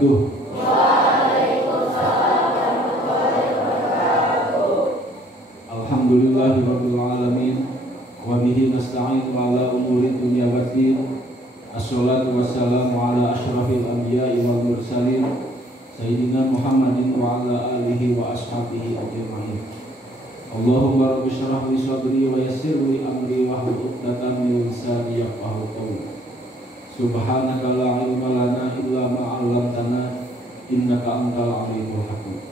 wabarakatuh. Alhamdulillahirabbil alamin wa bihi nasta'inu ala umuri dunya waddin. Assalatu wassalamu ala asyrafil anbiya'i wal mursalin sayyidina Muhammadin wa ala alihi wa ashabihi ajma'in. Allahumma rabbi shrah li sadri wa yassir li amri wahlul 'uqdatam min lisani yafqahu qawli. Subhanaka la ilma lana illa ma 'allamtana innaka antal alimul hakim.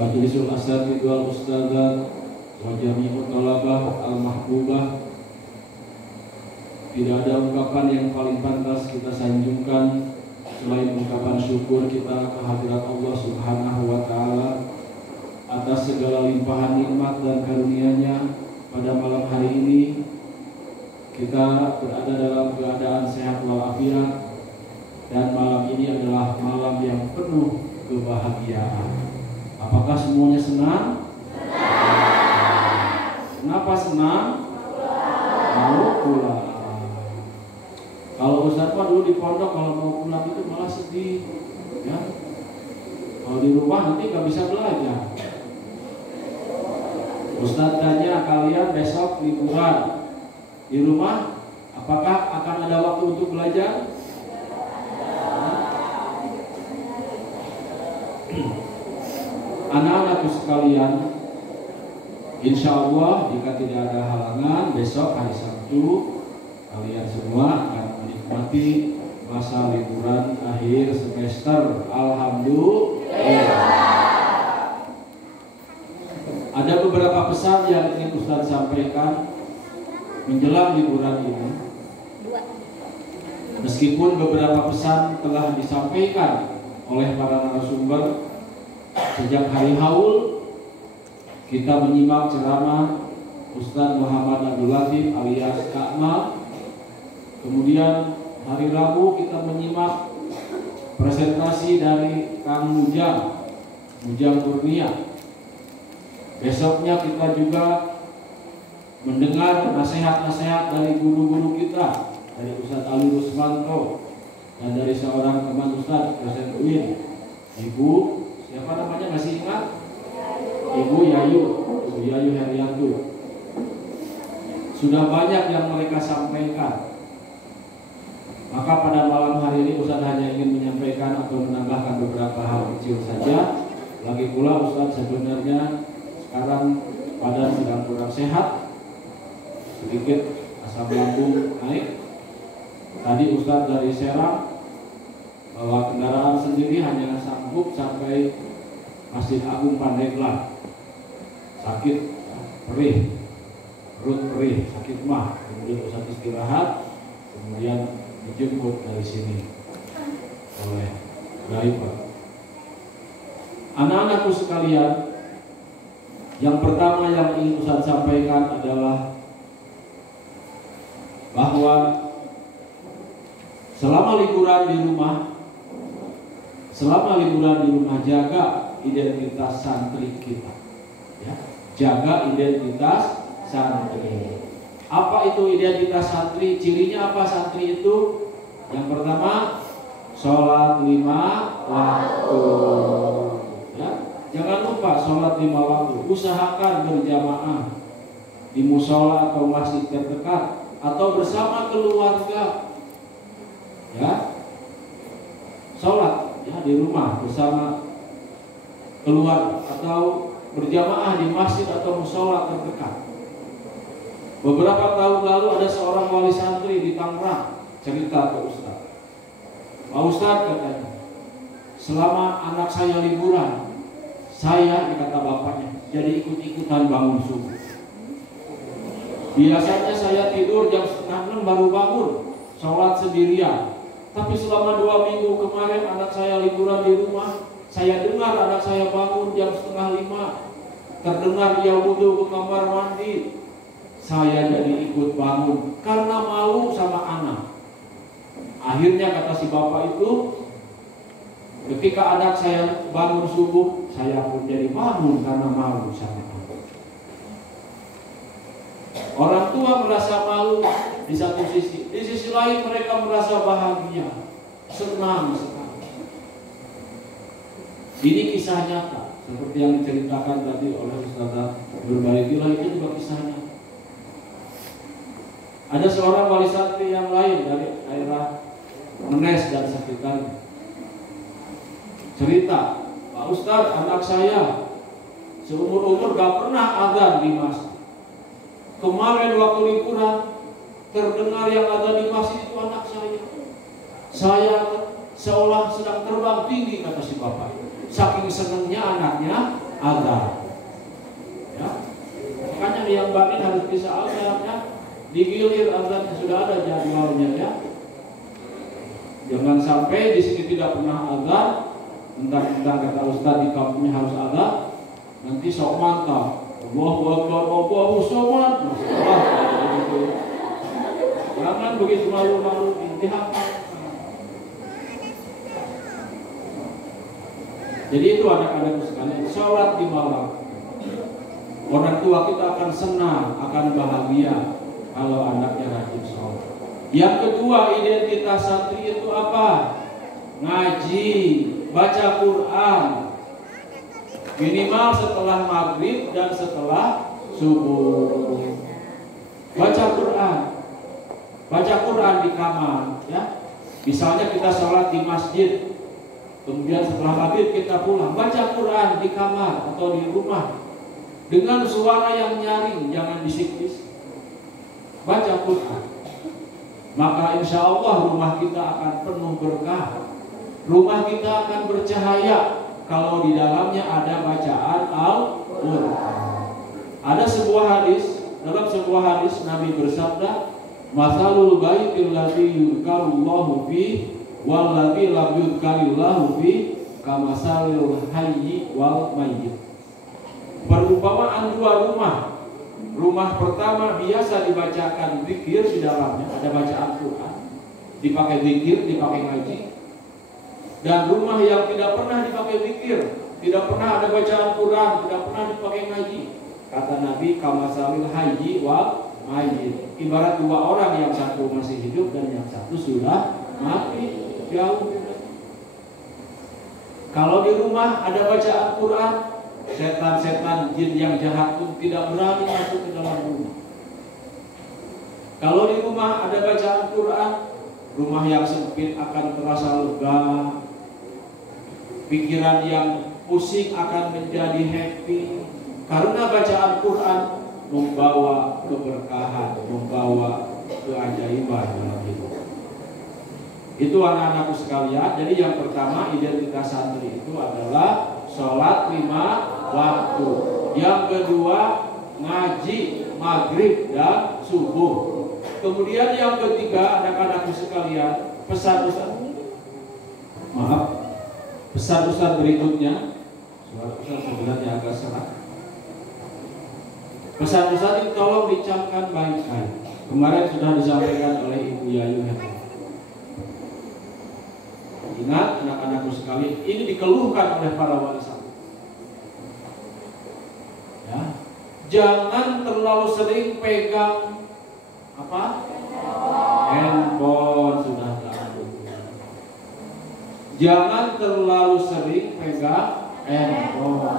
Majlisul asatidz wal ustadzat wa jami'ut talabah al mahbubah, tidak ada ungkapan yang paling pantas kita sanjungkan selain ungkapan syukur kita kehadirat Allah Subhanahu wa taala atas segala limpahan nikmat dan karunia-Nya. Pada malam hari ini kita berada dalam keadaan sehat walafiat, dan malam ini adalah malam yang penuh kebahagiaan. Apakah semuanya senang? Kenapa senang? Mau pulang. Kalau Ustaz Pak dulu di pondok kalau mau pulang itu malah sedih, ya. Kalau di rumah nanti nggak bisa belajar. Ustaz tanya, kalian besok liburan di rumah, apakah akan ada waktu untuk belajar? Anak-anakku sekalian, insya Allah jika tidak ada halangan, besok hari Sabtu kalian semua akan menikmati masa liburan akhir semester. Alhamdulillah. Ada beberapa pesan yang ingin Ustaz sampaikan menjelang liburan ini. Meskipun beberapa pesan telah disampaikan oleh para narasumber sejak hari haul, kita menyimak ceramah Ustaz Muhammad Abdul Latif alias Kakmal. Kemudian hari Rabu kita menyimak presentasi dari Kang Mujang Kurnia. Besoknya kita juga mendengar nasihat-nasihat dari guru-guru kita, dari Ustaz Ali Rusmanto dan dari seorang teman Ustaz Dosen UIN, Ibu siapa namanya, masih ingat? Ibu Yayu Heriantu. Sudah banyak yang mereka sampaikan. Maka pada malam hari ini Ustaz hanya ingin menyampaikan atau menambahkan beberapa hal kecil saja. Lagi pula Ustaz sebenarnya sekarang badan sedang kurang sehat, sedikit asam lambung naik. Tadi Ustaz dari Serang bawa kendaraan sendiri hanya sanggup sampai Masjid Agung Pandeglang. Sakit, perut perih, sakit mah. Kemudian Ustaz istirahat, kemudian dijemput dari sini oleh driver. Anak-anakku sekalian, yang pertama yang ingin Ustaz sampaikan adalah bahwa selama liburan di rumah jaga identitas santri kita, ya. Jaga identitas santri. Apa itu identitas santri? Cirinya apa santri itu? Yang pertama, sholat 5 waktu. Ya. Jangan lupa sholat 5 waktu. Usahakan berjamaah di musola atau masjid terdekat atau bersama keluarga. Ya, sholat ya di rumah bersama keluarga atau berjamaah di masjid atau musola terdekat. Beberapa tahun lalu ada seorang wali santri di Tangerang cerita ke Ustaz. Pak Ustaz katanya, selama anak saya liburan, saya, kata bapaknya, jadi ikut-ikutan bangun subuh. Biasanya saya tidur jam 5:30 baru bangun, sholat sendirian. Tapi selama 2 minggu kemarin anak saya liburan di rumah, saya dengar anak saya bangun jam 4:30. Terdengar dia wudhu ke kamar mandi. Saya jadi ikut bangun karena malu sama anak. Akhirnya kata si bapak itu, ketika anak saya bangun subuh, saya pun jadi bangun karena malu sama anak. Orang tua merasa malu di satu sisi, di sisi lain mereka merasa bahagia, senang sekali. Ini kisah nyata, seperti yang diceritakan tadi oleh Ustazah Nurbaidillah, itu juga kisah nyata. Ada seorang wali santri yang lain dari daerah Menes dan sekitarnya cerita, Pak Ustadz, anak saya seumur-umur gak pernah azan di masjid. Kemarin waktu liburan terdengar yang azan di masjid itu anak saya. Saya seolah sedang terbang tinggi, kata si bapak. Saking senangnya anaknya azan. Ya. Makanya yang batin harus bisa azan ya. Digilir azan sudah ada jadwalnya ya. Jangan sampai di sini tidak pernah azan, entah kata Ustaz di kampungnya harus ada, nanti sok mantap. Allahu Akbar, Allahu Samad. Jangan begitu malu-malu intihak. Jadi itu anak-anak sekalian, sholat di malam. Orang tua kita akan senang, akan bahagia kalau anaknya rajin sholat. Yang kedua, identitas santri itu apa? Ngaji, baca Quran. Minimal setelah maghrib dan setelah subuh. Baca Quran. Baca Quran di kamar ya. Misalnya kita sholat di masjid, kemudian setelah maghrib kita pulang, baca Quran di kamar atau di rumah dengan suara yang nyaring, jangan bisik-bisik. Baca Quran. Maka insya Allah rumah kita akan penuh berkah. Rumah kita akan bercahaya kalau di dalamnya ada bacaan Al-Quran. Ada sebuah hadis, dalam sebuah hadis Nabi bersabda, "Matsalul baitil ladzi yuzkarullahu fi wal ladzi lam yuzkarillahu fi kamatsalil hayyi wal mayyit." Perumpamaan dua rumah. Rumah pertama biasa dibacakan zikir di dalamnya, ada bacaan Quran, dipakai zikir, dipakai ngaji. Dan rumah yang tidak pernah dipakai zikir, tidak pernah ada bacaan Quran, tidak pernah dipakai ngaji. Kata Nabi, kamatsalil hayyi wal mayyit. Ibarat dua orang, yang satu masih hidup dan yang satu sudah mati. Jauh. Kalau di rumah ada bacaan Quran, setan-setan jin yang jahat pun tidak berani masuk ke dalam rumah. Kalau di rumah ada bacaan Quran, rumah yang sempit akan terasa lega, pikiran yang pusing akan menjadi happy, karena bacaan Quran membawa keberkahan, membawa keajaiban dalam hidup. Itu anak-anakku sekalian. Jadi yang pertama, identitas santri itu adalah sholat 5 waktu. Yang kedua, ngaji maghrib dan subuh. Kemudian yang ketiga, anak-anakku sekalian, pesan-pesan berikutnya. Suara pesan sebenarnya agak serak. Pesan-pesan itu tolong dicamkan baik-baik. Kemarin sudah disampaikan oleh Ibu Yayu. Ingat anak-anakku sekalian, ini dikeluhkan oleh para wali santri. Ya. Jangan terlalu sering pegang apa? Handphone sudah tahu. Jangan terlalu sering pegang handphone.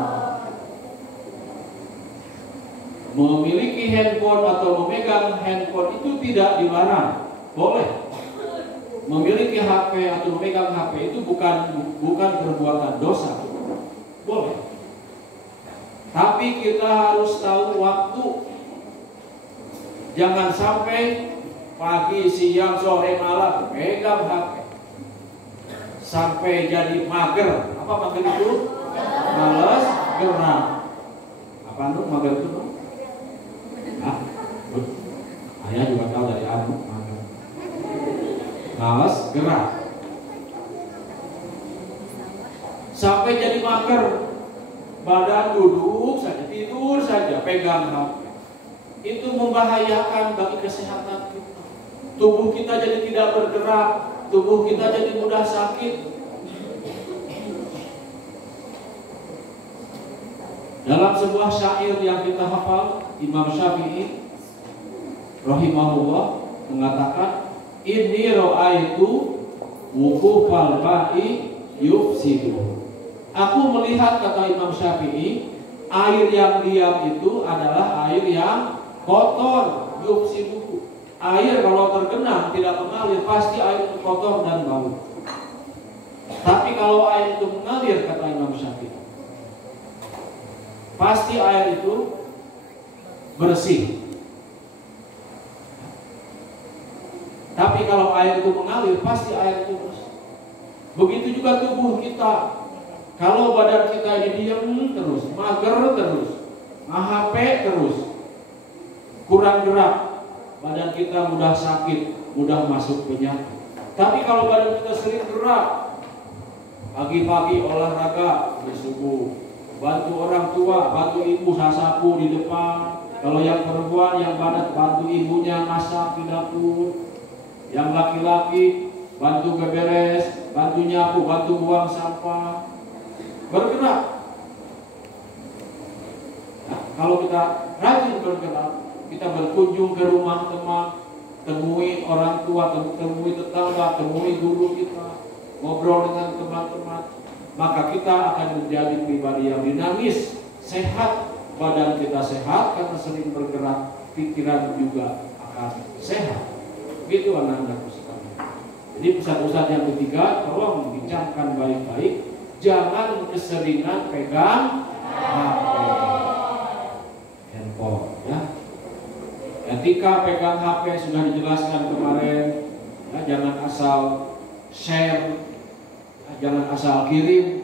Memiliki handphone atau memegang handphone itu tidak dilarang, boleh. Memiliki HP atau memegang HP itu bukan perbuatan dosa, boleh. Tapi kita harus tahu waktu. Jangan sampai pagi, siang, sore, malam pegang HP sampai jadi mager. Apa mager itu? Males gerak. Apa itu mager itu? Ayah juga tahu dari anu. Males gerak sampai jadi mager, badan duduk saja, tidur saja, pegang HP. Itu membahayakan bagi kesehatan kita. Tubuh kita jadi tidak bergerak, tubuh kita jadi mudah sakit. Dalam sebuah syair yang kita hafal, Imam Syafi'i rahimahullah mengatakan, "Inni ra'aitu wuqufal ba'i yufsidu." Aku melihat, kata Imam Syafi'i, air yang diam itu adalah air yang kotor, yufsiduhu. Air kalau tergenang tidak mengalir, pasti air itu kotor dan bau. Tapi kalau air itu mengalir, kata Imam Syafi'i, pasti air itu bersih. Tapi kalau air itu mengalir, pasti air itu bersih. Begitu juga tubuh kita. Kalau badan kita ini diam terus, mager terus, HP terus, kurang gerak, badan kita mudah sakit, mudah masuk penyakit. Tapi kalau badan kita sering gerak, pagi-pagi olahraga di subuh, bantu orang tua, bantu ibu sasapu di depan. Kalau yang perempuan yang badan bantu ibunya masak di dapur. Yang laki-laki bantu beberes, bantu nyapu, bantu buang sampah. Bergerak. Nah, kalau kita rajin bergerak, kita berkunjung ke rumah teman, temui orang tua, temui tetangga, temui guru kita, ngobrol dengan teman-teman, maka kita akan menjadi pribadi yang dinamis, sehat. Badan kita sehat karena sering bergerak, pikiran juga akan sehat. Begitu anak-anakku sekalian. Jadi pesan-pesan yang ketiga, tolong bincangkan baik-baik. Jangan keseringan pegang HP, handphone, ya. Ketika pegang HP sudah dijelaskan kemarin, ya, jangan asal share, ya, jangan asal kirim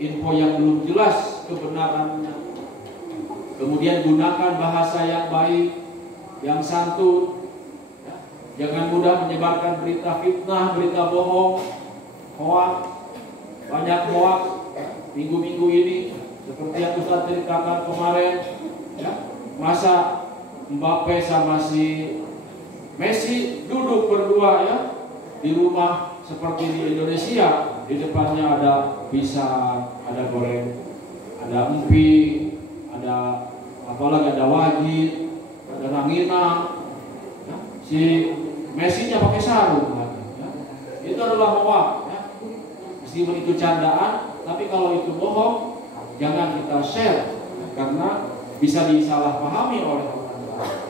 info yang belum jelas kebenarannya. Kemudian gunakan bahasa yang baik, yang santun, ya. Jangan mudah menyebarkan berita fitnah, berita bohong, hoaks. Banyak hoaks minggu-minggu ini, seperti yang Ustaz ceritakan kemarin, ya, masa Mbappe sama si Messi duduk berdua, ya, di rumah seperti di Indonesia. Di depannya ada pisang, ada goreng, ada emping, ada apalagi, ada wajib, ada ranginang, ya. Si Messi-nya pakai sarung, ya. Itu adalah hoaks. Meskipun itu candaan, tapi kalau itu bohong, jangan kita share, karena bisa disalahpahami oleh orang lain.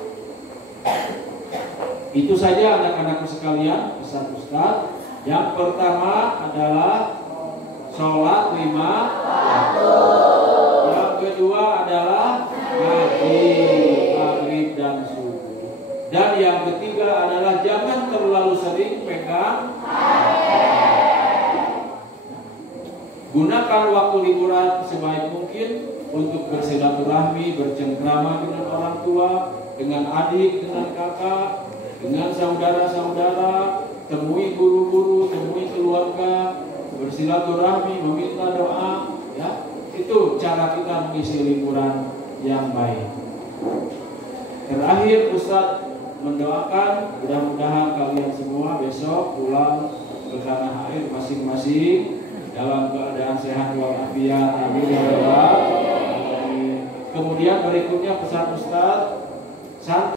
Itu saja anak-anakku sekalian, pesan Ustaz. Yang pertama adalah sholat 5 waktu. Yang kedua adalah ngaji, maghrib dan subuh. Dan yang ketiga adalah jangan terlalu sering pegang HP. Gunakan waktu liburan sebaik mungkin untuk bersilaturahmi, bercengkrama dengan orang tua, dengan adik, dengan kakak, dengan saudara-saudara, temui guru-guru, temui keluarga, bersilaturahmi, meminta doa, ya. Itu cara kita mengisi liburan yang baik. Terakhir, Ustaz mendoakan mudah-mudahan kalian semua besok pulang ke tanah air masing-masing dalam keadaan sehat walafiat. Amin ya rabbal alamin. Kemudian berikutnya pesan Ustaz,